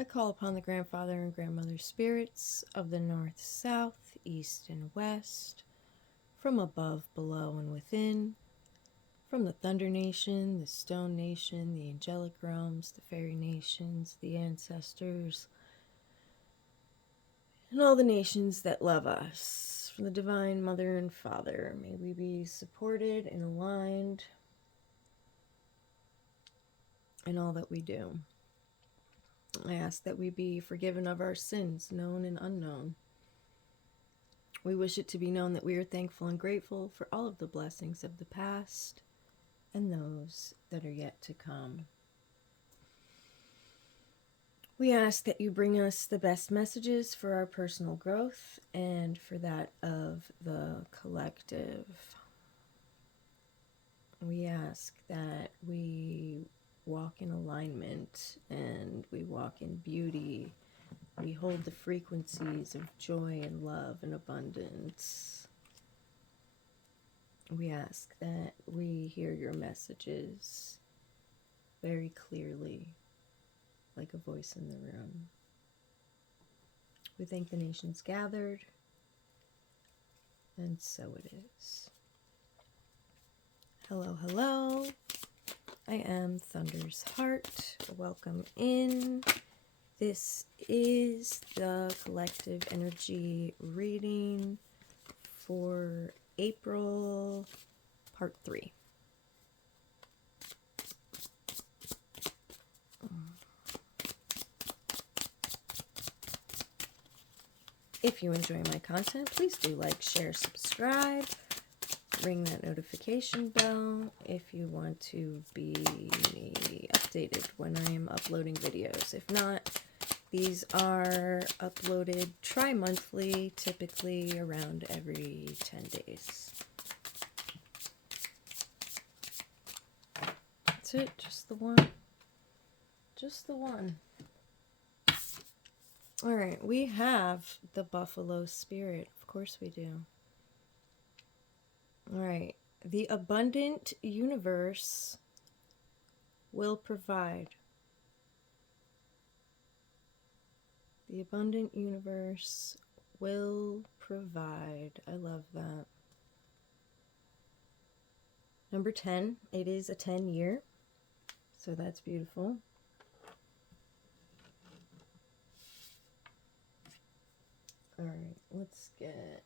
I call upon the grandfather and grandmother spirits of the north, south, east, and west, from above, below, and within, from the Thunder Nation, the Stone Nation, the Angelic Realms, the Fairy Nations, the Ancestors, and all the nations that love us. From the Divine Mother and Father, may we be supported and aligned in all that we do. I ask that we be forgiven of our sins, known and unknown. We wish it to be known that we are thankful and grateful for all of the blessings of the past and those that are yet to come. We ask that you bring us the best messages for our personal growth and for that of the collective. We ask that we walk in alignment and we walk in beauty. We hold the frequencies of joy and love and abundance. We ask that we hear your messages very clearly, like a voice in the room. We thank the nations gathered, and so it is. Hello, hello. I am Thunder's Heart. Welcome in. This is the collective energy reading for April, part 3. If you enjoy my content, please do like, share, subscribe, ring that notification bell if you want to be updated when I am uploading videos. If not, these are uploaded tri-monthly, typically around every 10 days. That's it, just the one. Just the one. All right, we have the Buffalo Spirit. Of course we do. All right, the abundant universe will provide. The abundant universe will provide. I love that. Number 10, it is a 10-year, so that's beautiful. All right, let's get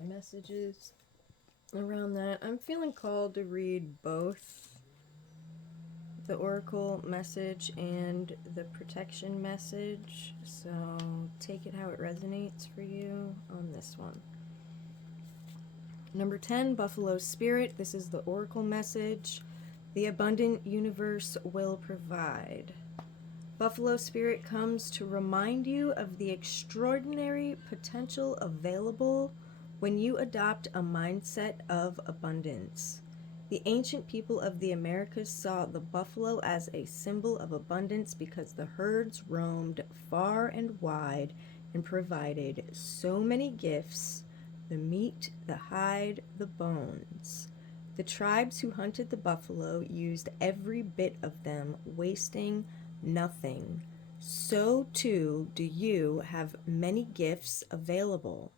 messages around that. I'm feeling called to read both the oracle message and the protection message, so take it how it resonates for you on this one. Number 10, Buffalo Spirit. This is the oracle message. The abundant universe will provide. Buffalo Spirit comes to remind you of the extraordinary potential available when you adopt a mindset of abundance. The ancient people of the Americas saw the buffalo as a symbol of abundance because the herds roamed far and wide and provided so many gifts: the meat, the hide, the bones. The tribes who hunted the buffalo used every bit of them, wasting nothing. So too do you have many gifts available.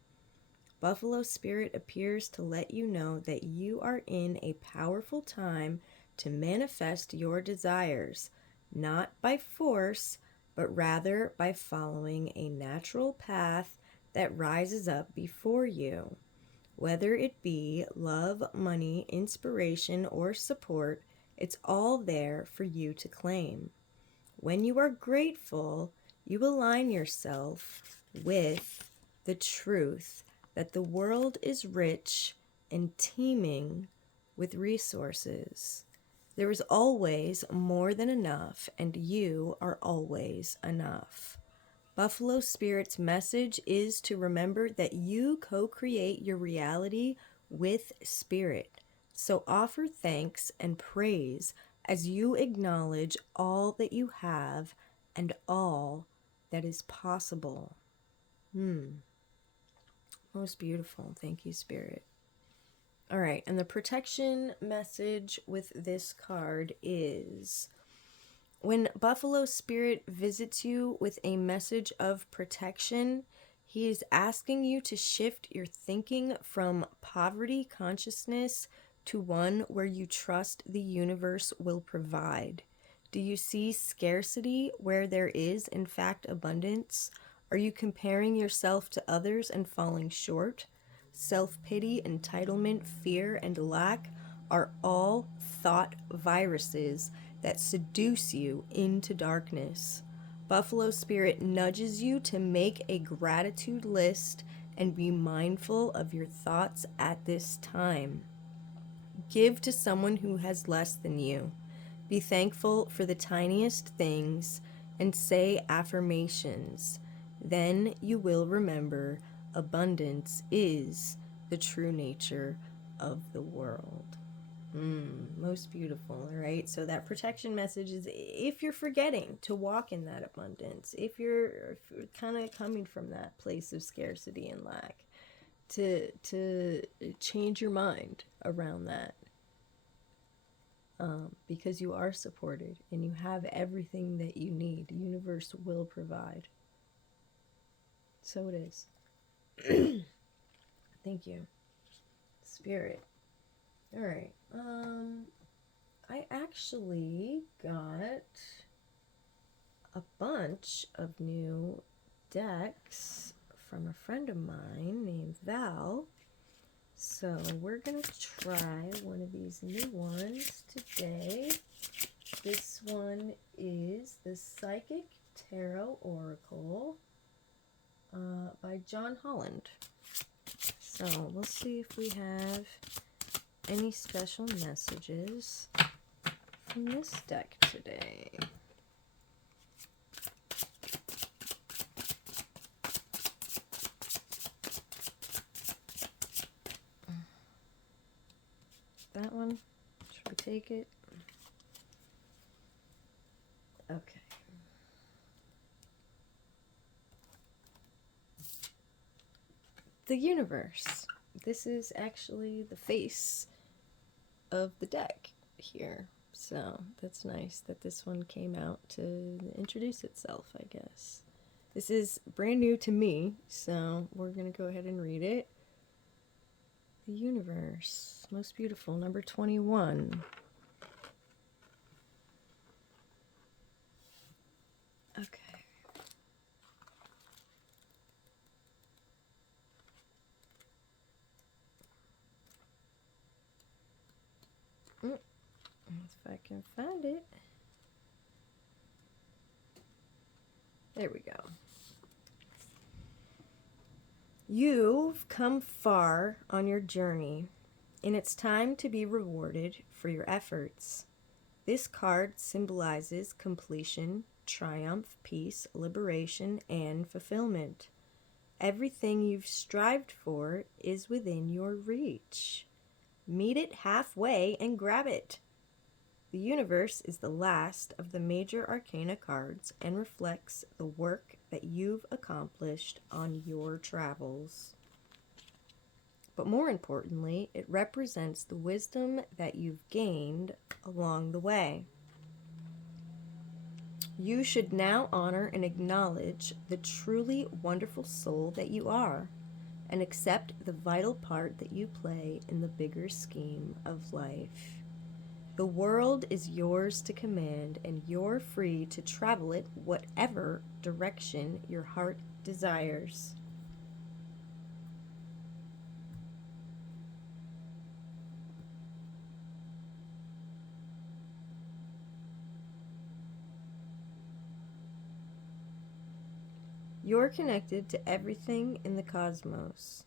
Buffalo Spirit appears to let you know that you are in a powerful time to manifest your desires, not by force, but rather by following a natural path that rises up before you. Whether it be love, money, inspiration, or support, it's all there for you to claim. When you are grateful, you align yourself with the truth that the world is rich and teeming with resources. There is always more than enough, and you are always enough. Buffalo Spirit's message is to remember that you co-create your reality with Spirit. So offer thanks and praise as you acknowledge all that you have and all that is possible. Most beautiful. Thank you, Spirit. All right, and the protection message with this card is: When Buffalo Spirit visits you with a message of protection, he is asking you to shift your thinking from poverty consciousness to one where you trust the universe will provide. Do you see scarcity where there is, in fact, abundance? Are you comparing yourself to others and falling short? Self pity, entitlement, fear, and lack are all thought viruses that seduce you into darkness. Buffalo Spirit nudges you to make a gratitude list and be mindful of your thoughts at this time. Give to someone who has less than you. Be thankful for the tiniest things and say affirmations. Then you will remember abundance is the true nature of the world. Most beautiful, all right? So that protection message is if you're forgetting to walk in that abundance, if you're kind of coming from that place of scarcity and lack, to change your mind around that. Because you are supported and you have everything that you need. The universe will provide. So it is. Thank you. Spirit. All right. I actually got a bunch of new decks from a friend of mine named Val. So we're going to try one of these new ones today. This one is the Psychic Tarot Oracle by John Holland. So we'll see if we have any special messages from this deck today. That one? Should we take it? Okay. The universe. This is actually the face of the deck here. So that's nice that this one came out to introduce itself, I guess. This is brand new to me, so we're going to go ahead and read it. The universe. Most beautiful. Number 21. Okay. If I can find it. There we go. You've come far on your journey, and it's time to be rewarded for your efforts. This card symbolizes completion, triumph, peace, liberation, and fulfillment. Everything you've strived for is within your reach. Meet it halfway and grab it. The universe is the last of the major arcana cards and reflects the work that you've accomplished on your travels. But more importantly, it represents the wisdom that you've gained along the way. You should now honor and acknowledge the truly wonderful soul that you are, and accept the vital part that you play in the bigger scheme of life. The world is yours to command, and you're free to travel it whatever direction your heart desires. You're connected to everything in the cosmos.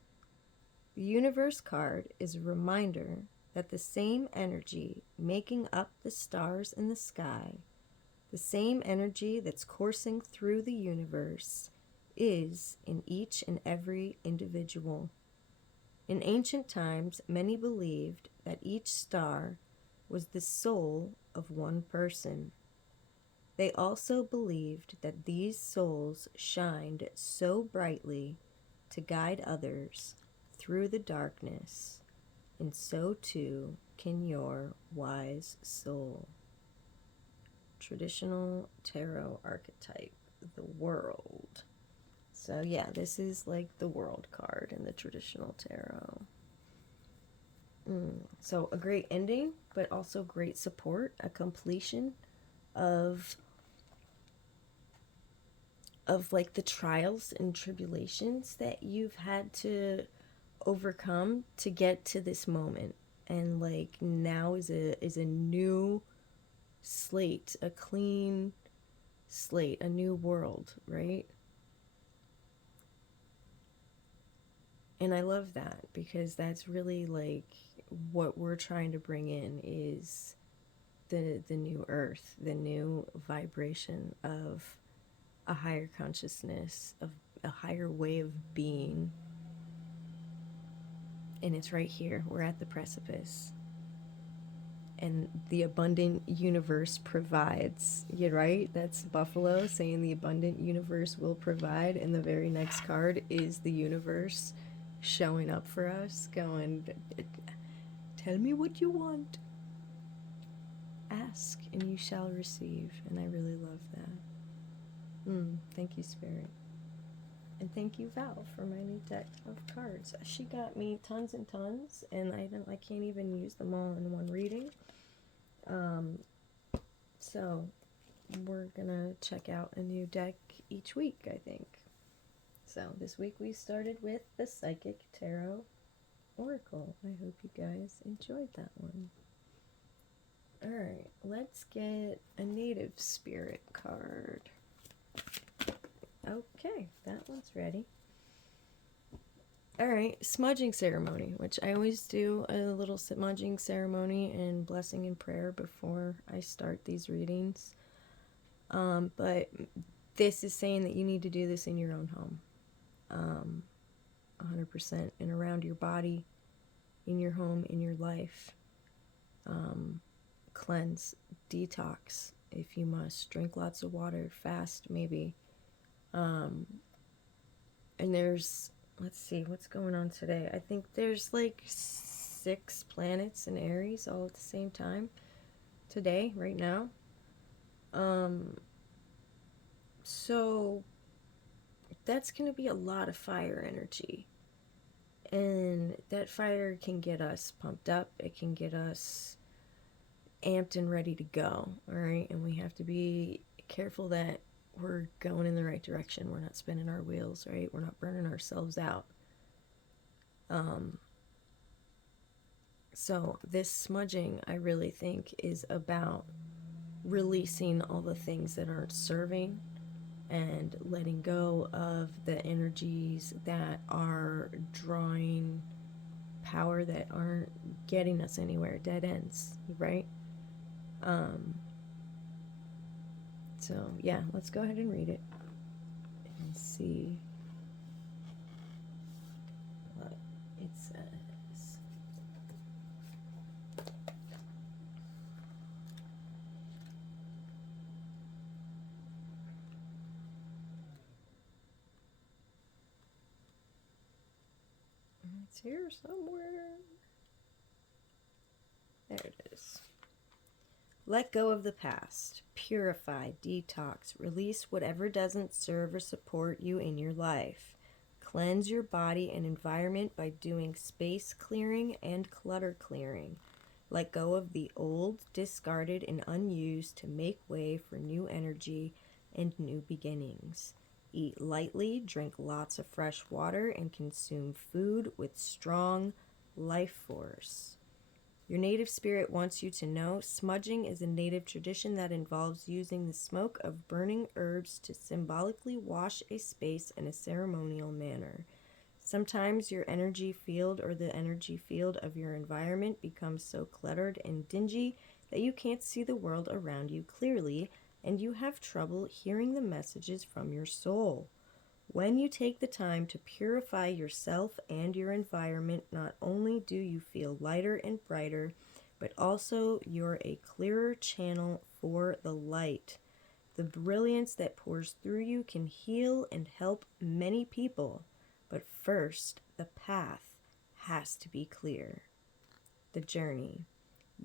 The universe card is a reminder that the same energy making up the stars in the sky, the same energy that's coursing through the universe, is in each and every individual. In ancient times, many believed that each star was the soul of one person. They also believed that these souls shined so brightly to guide others through the darkness, and so too can your wise soul. traditional tarot archetype, the World. So yeah, this is like the World card in the traditional tarot. So a great ending, but also great support, a completion of like the trials and tribulations that you've had to overcome to get to this moment. And like now is a new slate, a clean slate, a new world, right? And I love that because that's really like what we're trying to bring in is the new earth, the new vibration of a higher consciousness, of a higher way of being. And it's right here. We're at the precipice. And the abundant universe provides. You're right. That's Buffalo saying the abundant universe will provide. And the very next card is the universe showing up for us, going, tell me what you want. Ask and you shall receive. And I really love that. Thank you, Spirit. And thank you, Val, for my new deck of cards. She got me tons and tons, and I can't even use them all in one reading. So we're gonna check out a new deck each week, I think. So this week we started with the Psychic Tarot Oracle. I hope you guys enjoyed that one. Alright, let's get a Native Spirit card. Okay, that one's ready. Alright, smudging ceremony, which I always do a little smudging ceremony and blessing and prayer before I start these readings. But this is saying that you need to do this in your own home. 100% and around your body, in your home, in your life. Cleanse, detox if you must. Drink lots of water, fast maybe. And there's, let's see, what's going on today? I think there's like 6 planets in Aries all at the same time today, right now. So that's going to be a lot of fire energy. And that fire can get us pumped up. It can get us amped and ready to go, all right? And we have to be careful that we're going in the right direction. We're not spinning our wheels, right? We're not burning ourselves out. So this smudging, I really think, is about releasing all the things that aren't serving and letting go of the energies that are drawing power that aren't getting us anywhere, dead ends, right? So yeah, let's go ahead and read it and see what it says. It's here somewhere. There it is. Let go of the past. Purify, detox, release whatever doesn't serve or support you in your life. Cleanse your body and environment by doing space clearing and clutter clearing. Let go of the old, discarded, and unused to make way for new energy and new beginnings. Eat lightly, drink lots of fresh water, and consume food with strong life force. Your native spirit wants you to know smudging is a native tradition that involves using the smoke of burning herbs to symbolically wash a space in a ceremonial manner. Sometimes your energy field or the energy field of your environment becomes so cluttered and dingy that you can't see the world around you clearly, and you have trouble hearing the messages from your soul. When you take the time to purify yourself and your environment, not only do you feel lighter and brighter, but also you're a clearer channel for the light. The brilliance that pours through you can heal and help many people, but first, the path has to be clear. The journey.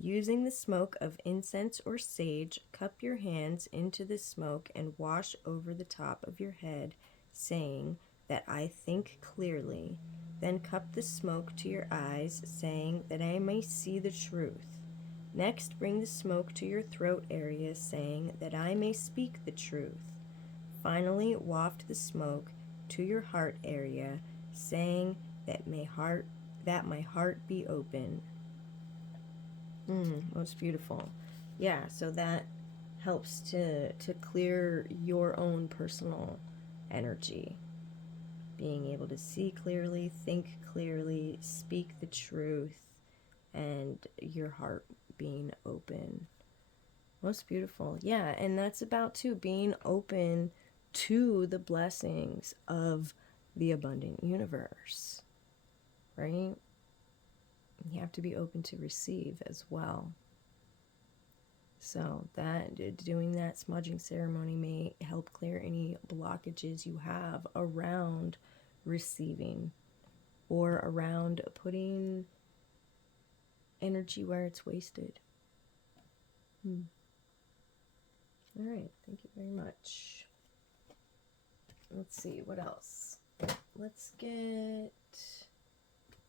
Using the smoke of incense or sage, cup your hands into the smoke and wash over the top of your head, saying that I think clearly. Then cup the smoke to your eyes, saying that I may see the truth. Next, bring the smoke to your throat area, saying that I may speak the truth. Finally, waft the smoke to your heart area, saying that my heart be open. Most beautiful. Yeah, so that helps to clear your own personal energy. Being able to see clearly, think clearly, speak the truth, and your heart being open. Most beautiful. Yeah, and that's about too being open to the blessings of the abundant universe, right? You have to be open to receive as well. So doing that smudging ceremony may help clear any blockages you have around receiving or around putting energy where it's wasted. All right, thank you very much. Let's see, what else? Let's get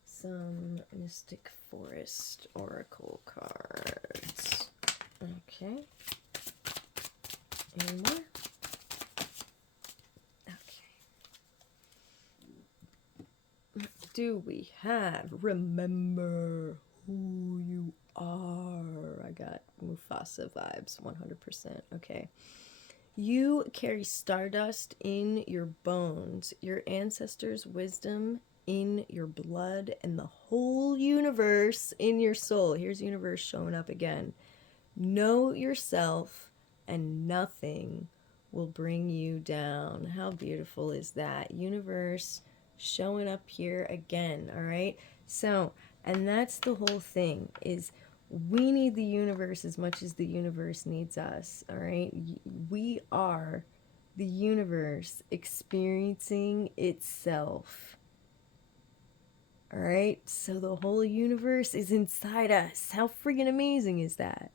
some Mystic Forest Oracle cards. Okay. Any more? Okay. What do we have? Remember who you are. I got Mufasa vibes, 100%. Okay. You carry stardust in your bones, your ancestors' wisdom in your blood, and the whole universe in your soul. Here's universe showing up again. Know yourself, and nothing will bring you down. How beautiful is that? Universe showing up here again, all right? So, and that's the whole thing, is we need the universe as much as the universe needs us, all right? We are the universe experiencing itself, all right? So the whole universe is inside us. How freaking amazing is that,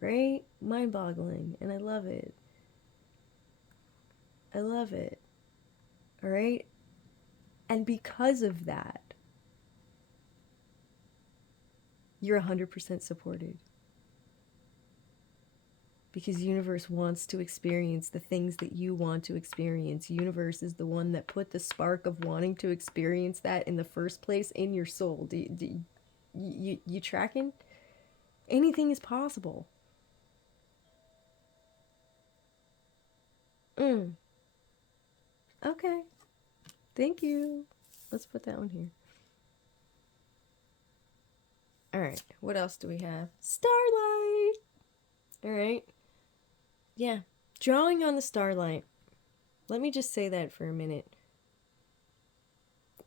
right? Mind-boggling, and I love it. I love it, all right? And because of that, you're 100% supported. Because universe wants to experience the things that you want to experience. Universe is the one that put the spark of wanting to experience that in the first place in your soul. You tracking? Anything is possible. Okay. Thank you. Let's put that one here. All right. What else do we have? Starlight. All right. Yeah. Drawing on the starlight. Let me just say that for a minute.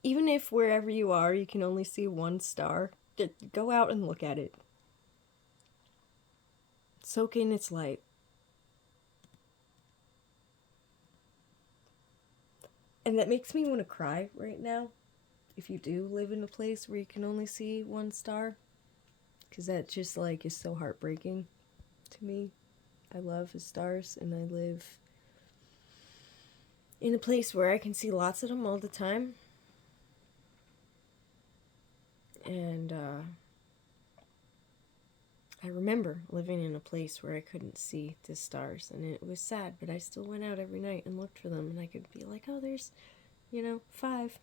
Even if wherever you are, you can only see one star, go out and look at it. Soak in its light. And that makes me want to cry right now. If you do live in a place where you can only see one star. Because that just like is so heartbreaking to me. I love the stars and I live in a place where I can see lots of them all the time. And I remember living in a place where I couldn't see the stars, and it was sad, but I still went out every night and looked for them, and I could be like, oh, there's, 5.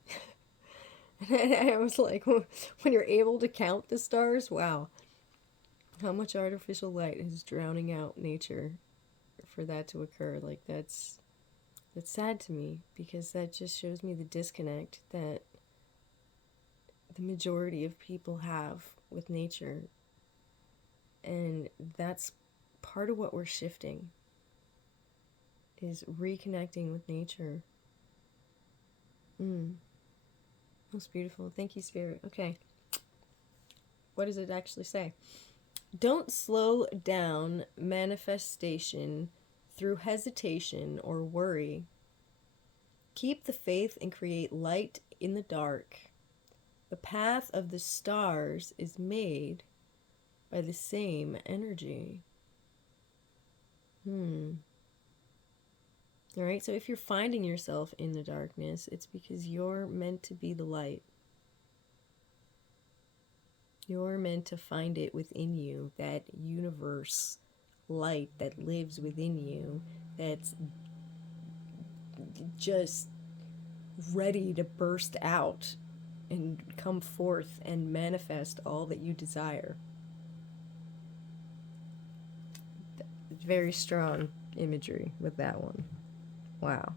And I was like, when you're able to count the stars, wow, how much artificial light is drowning out nature for that to occur. Like, that's sad to me, because that just shows me the disconnect that the majority of people have with nature. And that's part of what we're shifting, is reconnecting with nature. Most beautiful. Thank you, Spirit. Okay. What does it actually say? Don't slow down manifestation through hesitation or worry. Keep the faith and create light in the dark. The path of the stars is made by the same energy. All right, so if you're finding yourself in the darkness, it's because you're meant to be the light. You're meant to find it within you, that universe light that lives within you, that's just ready to burst out and come forth and manifest all that you desire. Very strong imagery with that one. Wow.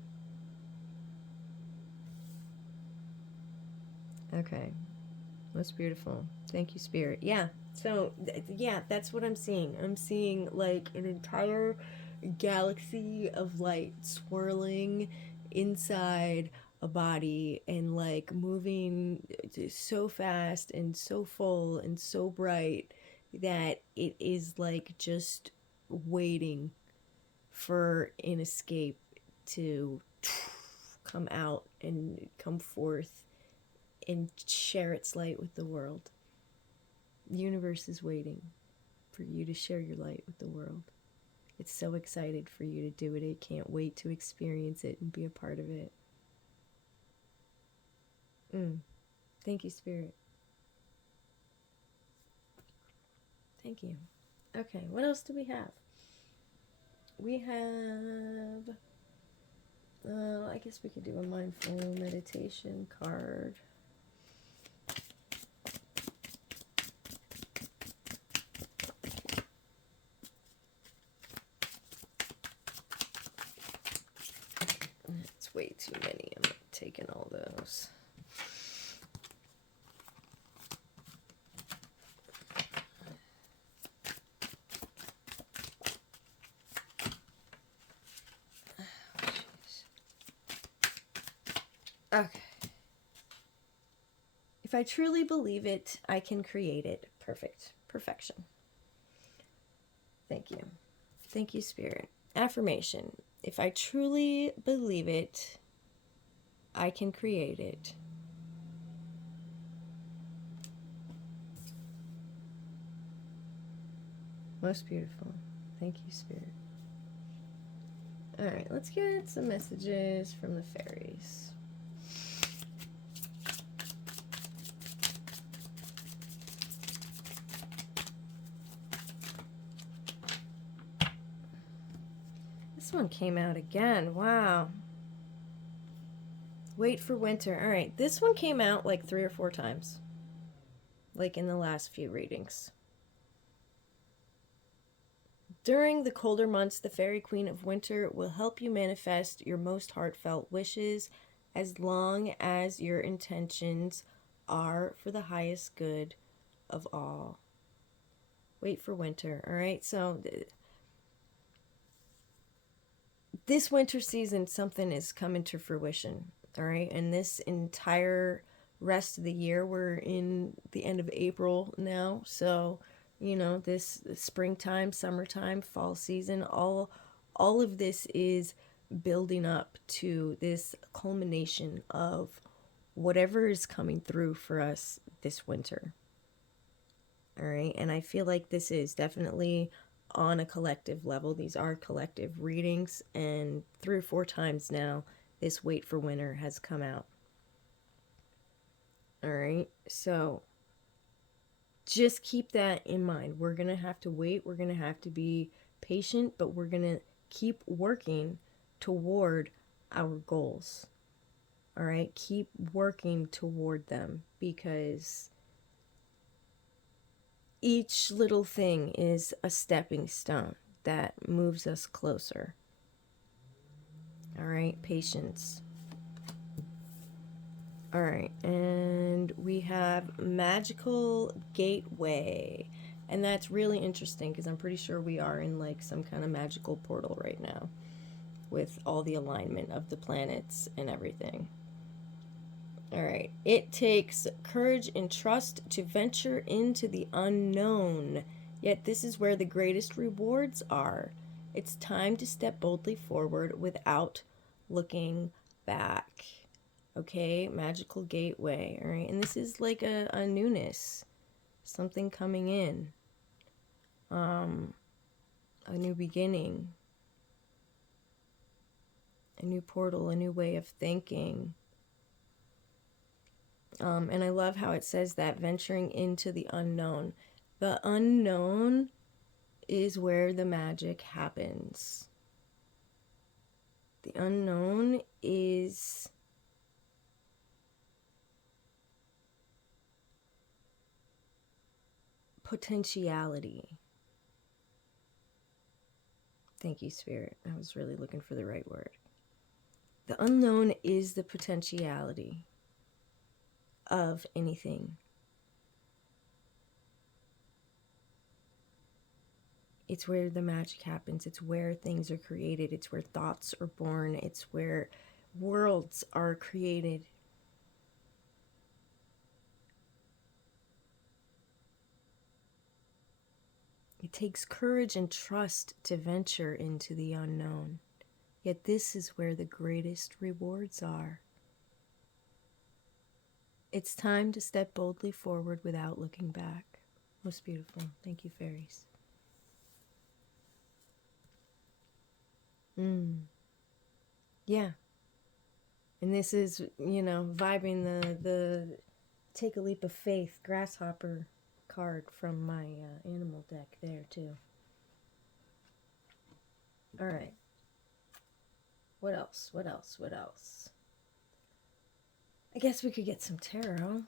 Okay. That's beautiful. Thank you, Spirit. Yeah. So, yeah, that's what I'm seeing. I'm seeing like an entire galaxy of light swirling inside a body and like moving so fast and so full and so bright that it is like just waiting for an escape to come out and come forth and share its light with the world. The universe is waiting for you to share your light with the world. It's so excited for you to do it. It can't wait to experience it and be a part of it. Thank you, Spirit. Thank you. Okay, what else do we have? We have... I guess we could do a mindful meditation card. It's way too many. I'm not taking all those. Okay. If I truly believe it, I can create it. Perfect. Perfection. Thank you. Thank you, Spirit. Affirmation. If I truly believe it, I can create it. Most beautiful. Thank you, Spirit. All right, let's get some messages from the fairies. This one came out again. Wow. Wait for winter. All right, this one came out like 3 or 4 times, like in the last few readings. During the colder months, the Fairy Queen of Winter will help you manifest your most heartfelt wishes as long as your intentions are for the highest good of all. Wait for winter. All right, so this winter season, something is coming to fruition. All right, and this entire rest of the year, we're in the end of April now, so you know, this springtime, summertime, fall season, all of this is building up to this culmination of whatever is coming through for us this winter. All right, and I feel like this is definitely on a collective level. These are collective readings, and 3 or 4 times now this Wait for Winter has come out. All right, so just keep that in mind. We're going to have to wait. We're going to have to be patient, but we're going to keep working toward our goals. All right, keep working toward them, because each little thing is a stepping stone that moves us closer. All right, patience. All right, and we have Magical Gateway. And that's really interesting because I'm pretty sure we are in like some kind of magical portal right now with all the alignment of the planets and everything. All right, it takes courage and trust to venture into the unknown, yet this is where the greatest rewards are. It's time to step boldly forward without looking back. Okay, Magical Gateway. All right, and this is like a newness, something coming in. a new beginning, a new portal, a new way of thinking. And I love how it says that, venturing into the unknown. The unknown is where the magic happens. The unknown is potentiality. Thank you, Spirit. I was really looking for the right word. The unknown is the potentiality of anything. It's where the magic happens. It's where things are created. It's where thoughts are born. It's where worlds are created. It takes courage and trust to venture into the unknown. Yet this is where the greatest rewards are. It's time to step boldly forward without looking back. Most beautiful. Thank you, fairies. Yeah. And this is, vibing the Take a Leap of Faith Grasshopper card from my animal deck there, too. All right. What else? I guess we could get some tarot.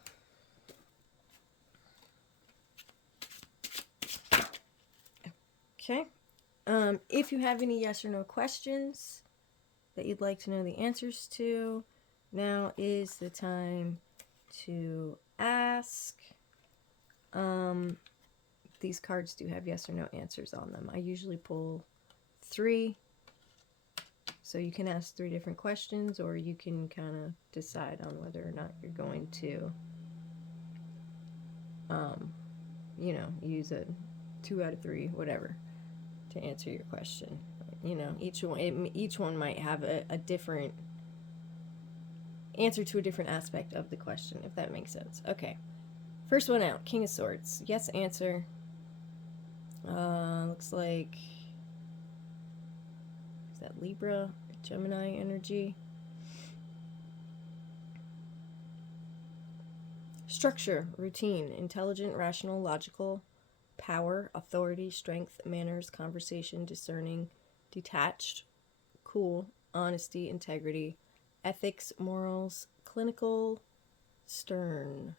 Okay. If you have any yes or no questions that you'd like to know the answers to, now is the time to ask. These cards do have yes or no answers on them. I usually pull 3, so you can ask 3 different questions, or you can kind of decide on whether or not you're going to, use a 2 out of 3, whatever, to answer your question. Each one might have a different answer to a different aspect of the question, if that makes sense. Okay. First one out, King of Swords. Yes answer. Looks like, is that Libra, Gemini energy? Structure, routine, intelligent, rational, logical, power, authority, strength, manners, conversation, discerning, detached, cool, honesty, integrity, ethics, morals, clinical, stern,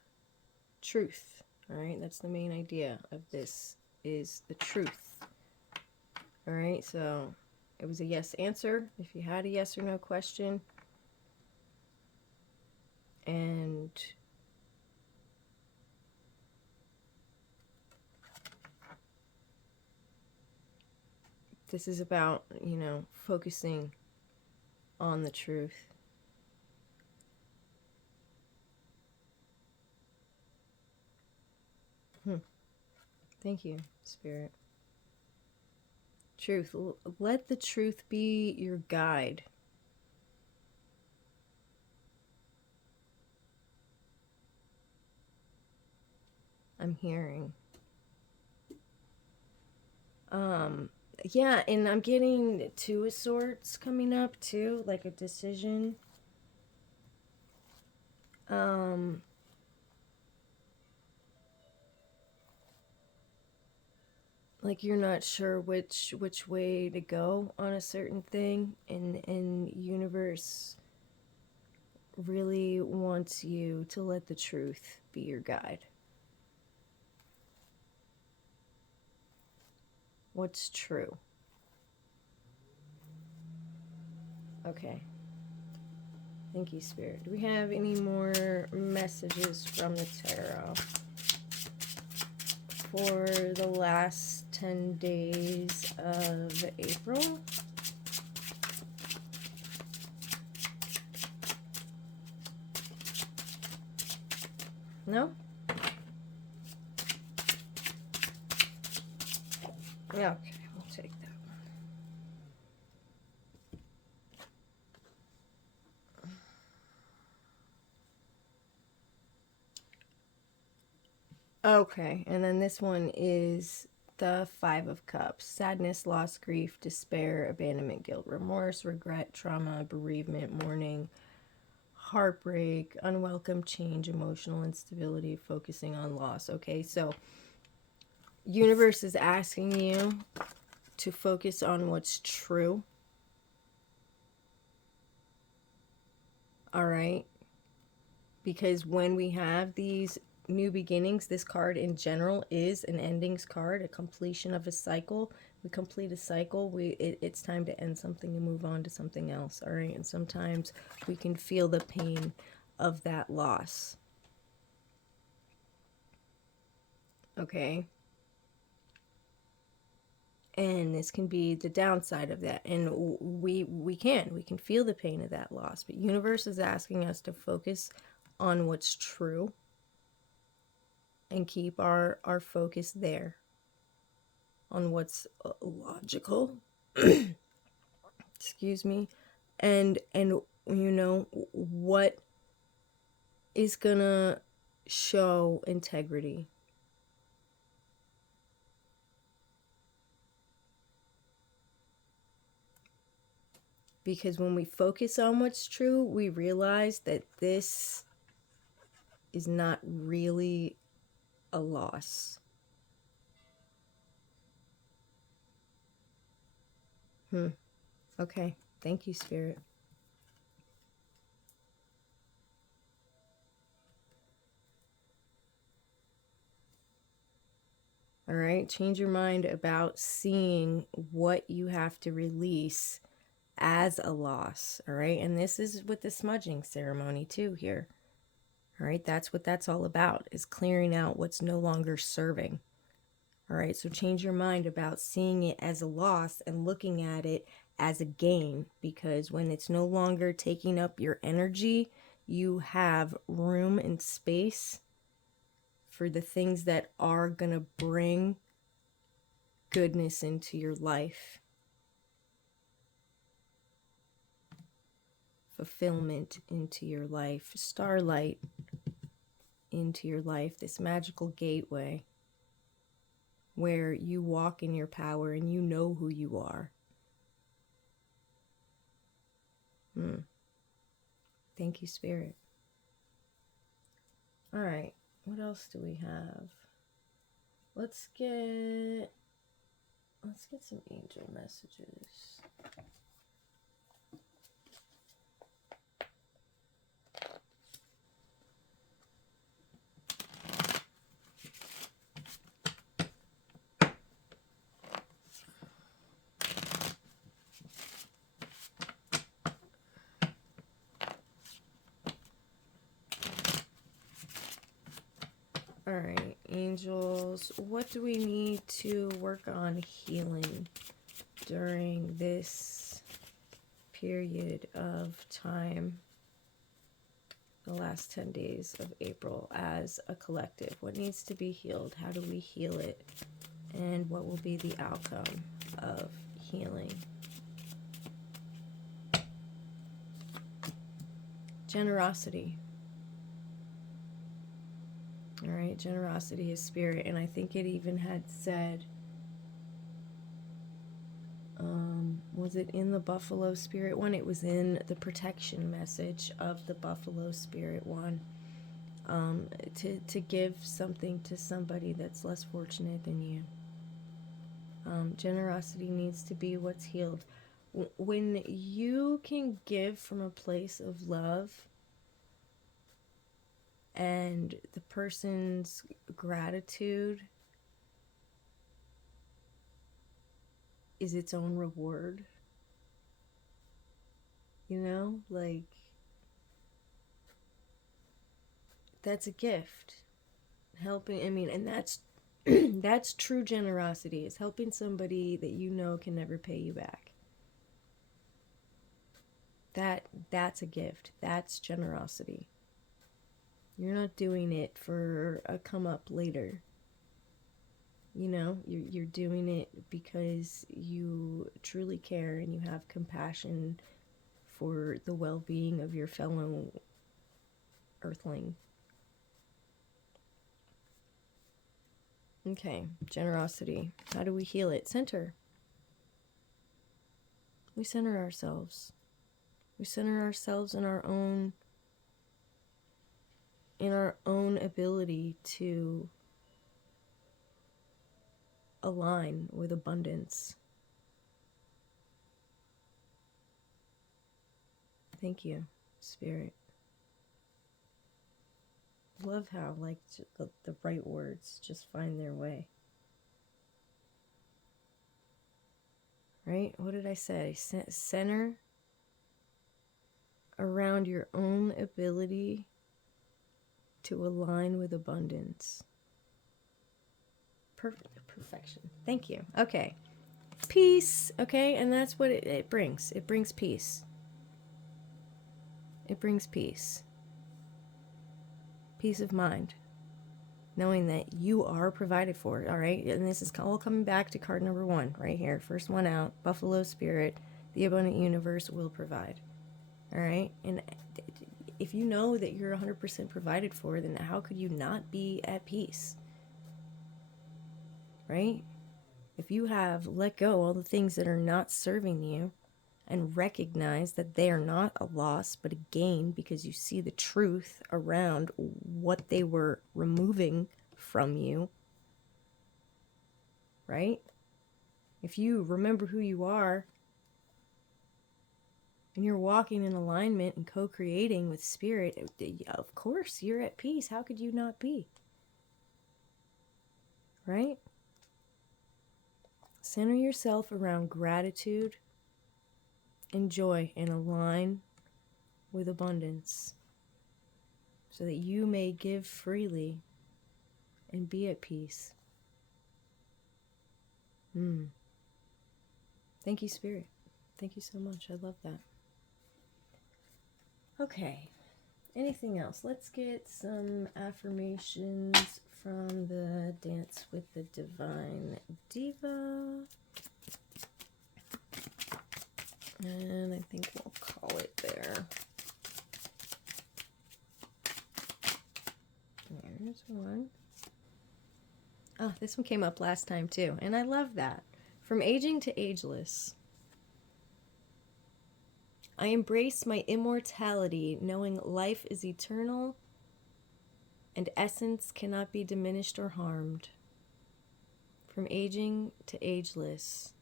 truth. All right, that's the main idea of this, is the truth. All right, so it was a yes answer if you had a yes or no question. And this is about, focusing on the truth. Thank you, Spirit. Truth. Let the truth be your guide. I'm hearing. Yeah, and I'm getting 2 of Swords coming up too, like a decision. Like you're not sure which way to go on a certain thing, and universe really wants you to let the truth be your guide. What's true? Okay. Thank you, Spirit. Do we have any more messages from the tarot for the last 10 days of April? No? Yeah, okay, we'll take that one. Okay, and then this one is the Five of Cups. Sadness, loss, grief, despair, abandonment, guilt, remorse, regret, trauma, bereavement, mourning, heartbreak, unwelcome change, emotional instability, focusing on loss. Okay, so universe is asking you to focus on what's true. All right? Because when we have these new beginnings, this card in general is an endings card, a completion of a cycle. We complete a cycle, it's time to end something and move on to something else. All right? And sometimes we can feel the pain of that loss. Okay? And this can be the downside of that, and we can feel the pain of that loss, but universe is asking us to focus on what's true and keep our focus there on what's logical. Excuse me. And you know what is gonna show integrity. Because when we focus on what's true, we realize that this is not really a loss. Okay. Thank you, Spirit. All right. Change your mind about seeing what you have to release as a loss. All right. And this is with the smudging ceremony too here. All right. That's what that's all about, is clearing out what's no longer serving. All right. So change your mind about seeing it as a loss and looking at it as a gain, because when it's no longer taking up your energy, you have room and space for the things that are going to bring goodness into your life, fulfillment into your life, starlight into your life, this magical gateway where you walk in your power and you know who you are. Thank you, Spirit. All right, what else do we have? Let's get some angel messages. All right, angels, what do we need to work on healing during this period of time, the last 10 days of April, as a collective? What needs to be healed? How do we heal it? And what will be the outcome of healing? Generosity. All right, generosity is spirit, and I think it even had said, was it in the Buffalo Spirit one? It was in the protection message of the Buffalo Spirit one, to give something to somebody that's less fortunate than you. Generosity needs to be what's healed. When you can give from a place of love, and the person's gratitude is its own reward, you know, like, that's a gift. Helping, I mean, and that's that's true generosity, is helping somebody that you know can never pay you back. That's a gift. That's generosity. You're not doing it for a come up later. You know, you're doing it because you truly care and you have compassion for the well-being of your fellow earthling. Okay, generosity. How do we heal it? Center. We center ourselves. We center ourselves in our own ability to align with abundance. Thank you, Spirit. Love how, like, the right words just find their way. Right? What did I say? Center around your own ability to align with abundance. Perfection. Thank you. Okay. Peace. Okay, and that's what it brings. It brings peace. It brings peace. Peace of mind. Knowing that you are provided for. All right, and this is all coming back to card number 1 right here. First one out. Buffalo Spirit. The abundant universe will provide. All right, and if you know that you're 100% provided for, then how could you not be at peace? Right? If you have let go all the things that are not serving you and recognize that they are not a loss but a gain because you see the truth around what they were removing from you, right? If you remember who you are and you're walking in alignment and co-creating with Spirit, of course you're at peace. How could you not be? Right? Center yourself around gratitude and joy and align with abundance so that you may give freely and be at peace. Thank you, Spirit. Thank you so much. I love that. Okay. Anything else? Let's get some affirmations from the Dance with the Divine Diva. And I think we'll call it there. There's one. Oh, this one came up last time too, and I love that. From aging to ageless. I embrace my immortality, knowing life is eternal and essence cannot be diminished or harmed. From aging to ageless.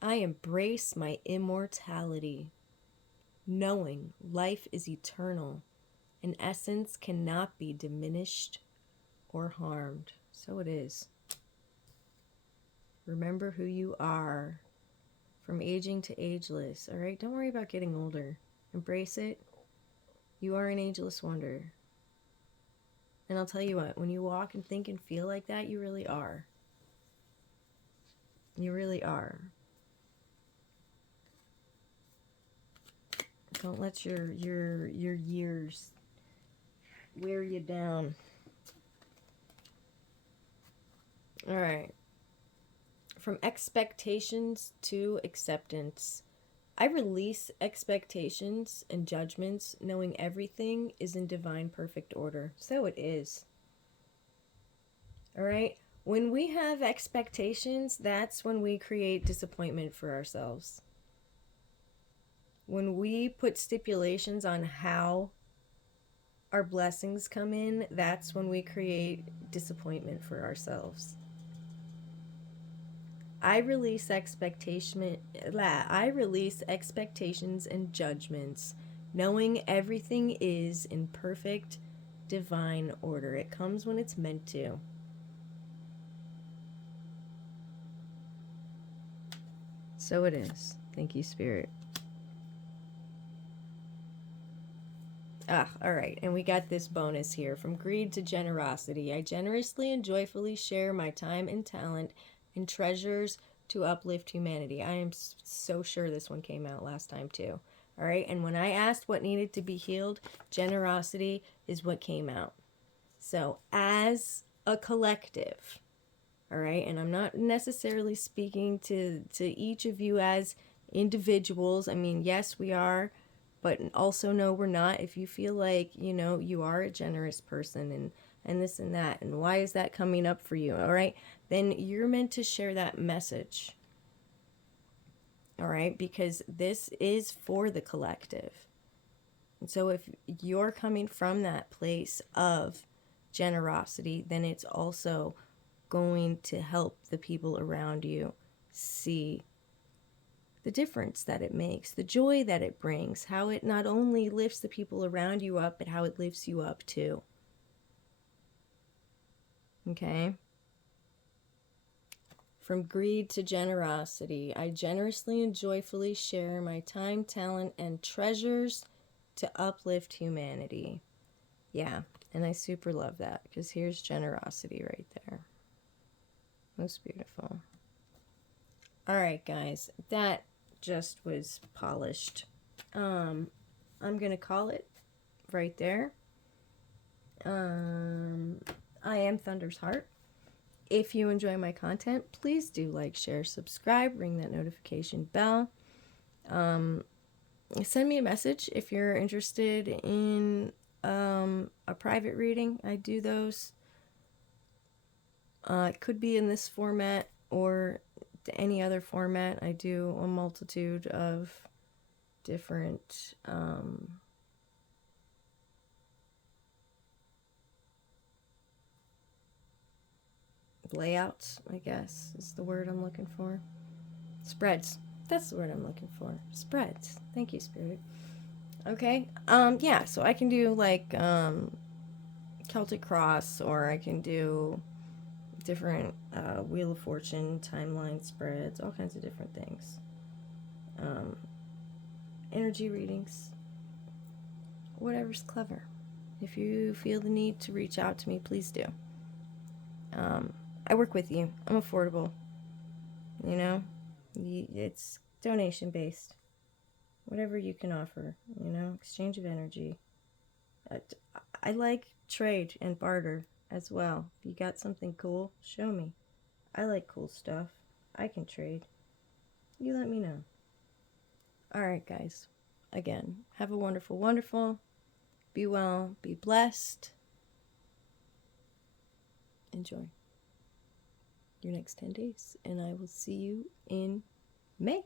I embrace my immortality, knowing life is eternal and essence cannot be diminished or harmed. So it is. Remember who you are. From aging to ageless. All right, don't worry about getting older. Embrace it. You are an ageless wonder. And I'll tell you what, when you walk and think and feel like that, you really are. You really are. Don't let your years wear you down. All right. From expectations to acceptance. I release expectations and judgments, knowing everything is in divine perfect order. So it is. All right? When we have expectations, that's when we create disappointment for ourselves. When we put stipulations on how our blessings come in, that's when we create disappointment for ourselves. I release expectations and judgments, knowing everything is in perfect divine order. It comes when it's meant to. So it is. Thank you, Spirit. All right. And we got this bonus here. From greed to generosity. I generously and joyfully share my time and talent and treasures to uplift humanity. I am so sure this one came out last time too. All right. And when I asked what needed to be healed, generosity is what came out. So as a collective, all right, and I'm not necessarily speaking to each of you as individuals. I mean, yes, we are, but also no, we're not. If you feel like, you know, you are a generous person and this and that, and why is that coming up for you? All right, then you're meant to share that message. All right, because this is for the collective. And so if you're coming from that place of generosity, then it's also going to help the people around you see the difference that it makes, the joy that it brings, how it not only lifts the people around you up, but how it lifts you up too. Okay? From greed to generosity, I generously and joyfully share my time, talent, and treasures to uplift humanity. Yeah, and I super love that, because here's generosity right there. Most beautiful. All right, guys, that just was polished. I'm gonna call it right there. I am Thunder's Heart. If you enjoy my content, please do like, share, subscribe, ring that notification bell. Send me a message if you're interested in a private reading. I do those. It could be in this format or any other format. I do a multitude of different layouts, I guess is the word I'm looking for. Spreads. That's the word I'm looking for. Spreads. Thank you, Spirit. Okay. Yeah, so I can do like Celtic Cross, or I can do different Wheel of Fortune, timeline spreads, all kinds of different things. Energy readings. Whatever's clever. If you feel the need to reach out to me, please do. I work with you. I'm affordable. You know? It's donation based. Whatever you can offer, you know? Exchange of energy. I like trade and barter as well. If you got something cool, show me. I like cool stuff. I can trade. You let me know. Alright, guys. Again, have a wonderful, wonderful. Be well, be blessed. Enjoy your next 10 days, and I will see you in May.